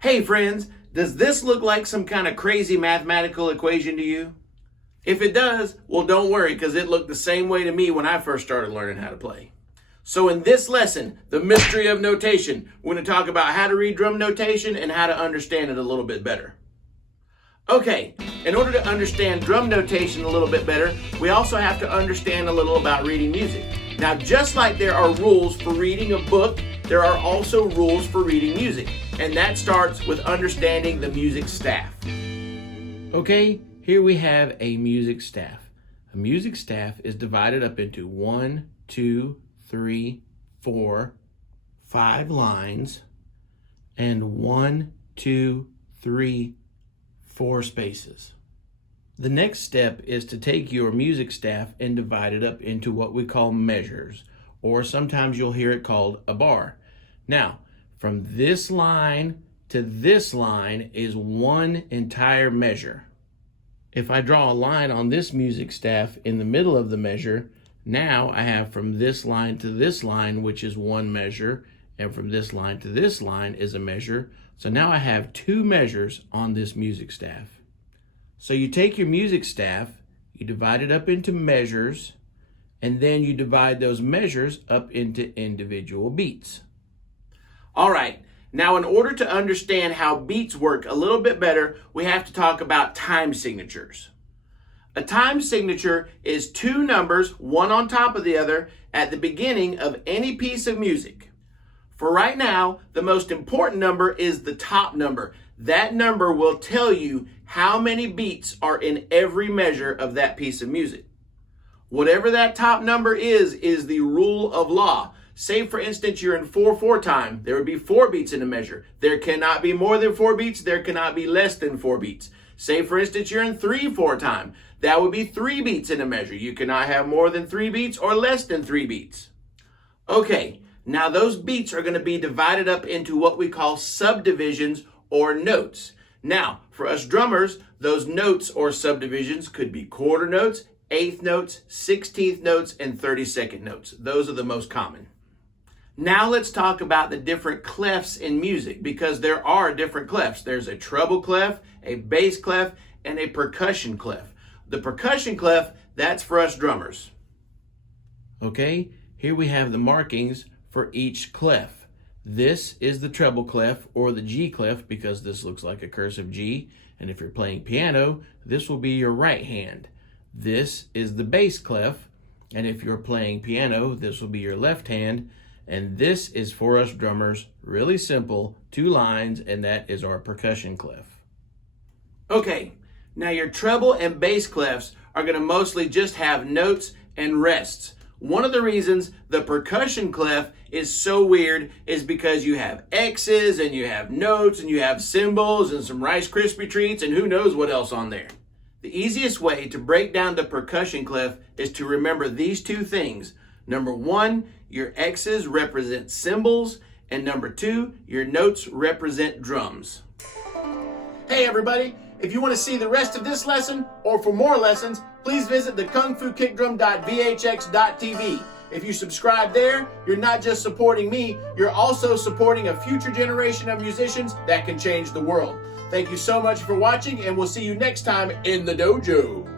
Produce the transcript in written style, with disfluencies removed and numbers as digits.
Hey friends, does this look like some kind of crazy mathematical equation to you? If it does, well don't worry, because it looked the same way to me when I first started learning how to play. So in this lesson, the mystery of notation, we're going to talk about how to read drum notation and how to understand it a little bit better. Okay, in order to understand drum notation a little bit better, we also have to understand a little about reading music. Now, just like there are rules for reading a book, there are also rules for reading music, and that starts with understanding the music staff. Okay, here we have a music staff. A music staff is divided up into 1, 2, 3, 4, 5 lines, and 1, 2, 3, 4 spaces. The next step is to take your music staff and divide it up into what we call measures, or sometimes you'll hear it called a bar. Now, from this line to this line is one entire measure. If I draw a line on this music staff in the middle of the measure, now I have from this line to this line, which is one measure, and from this line to this line is a measure. So now I have 2 measures on this music staff. So you take your music staff, you divide it up into measures, and then you divide those measures up into individual beats. All right, now in order to understand how beats work a little bit better, we have to talk about time signatures. A time signature is 2 numbers, one on top of the other, at the beginning of any piece of music. For right now, the most important number is the top number. That number will tell you how many beats are in every measure of that piece of music. Whatever that top number is the rule of law. Say, for instance, you're in 4/4 time. There would be 4 beats in a measure. There cannot be more than 4 beats. There cannot be less than 4 beats. Say, for instance, you're in 3/4 time. That would be 3 beats in a measure. You cannot have more than 3 beats or less than 3 beats. Okay, now those beats are going to be divided up into what we call subdivisions or notes. Now, for us drummers, those notes or subdivisions could be quarter notes, eighth notes, 16th notes, and 32nd notes. Those are the most common. Now let's talk about the different clefs in music, because there are different clefs. There's a treble clef, a bass clef, and a percussion clef. The percussion clef, that's for us drummers. Okay, here we have the markings for each clef. This is the treble clef, or the G clef, because this looks like a cursive G. And if you're playing piano, this will be your right hand. This is the bass clef, and if you're playing piano, this will be your left hand. And this is for us drummers, really simple, 2 lines, and that is our percussion clef. Okay, now your treble and bass clefs are going to mostly just have notes and rests. One of the reasons the percussion clef is so weird is because you have X's and you have notes and you have cymbals and some Rice Krispie treats and who knows what else on there. The easiest way to break down the percussion clef is to remember these 2 things. Number 1, your X's represent cymbals, and number 2, your notes represent drums. Hey everybody, if you want to see the rest of this lesson or for more lessons, please visit the KungFuKickdrum.vhx.tv. If you subscribe there, you're not just supporting me, you're also supporting a future generation of musicians that can change the world. Thank you so much for watching, and we'll see you next time in the dojo.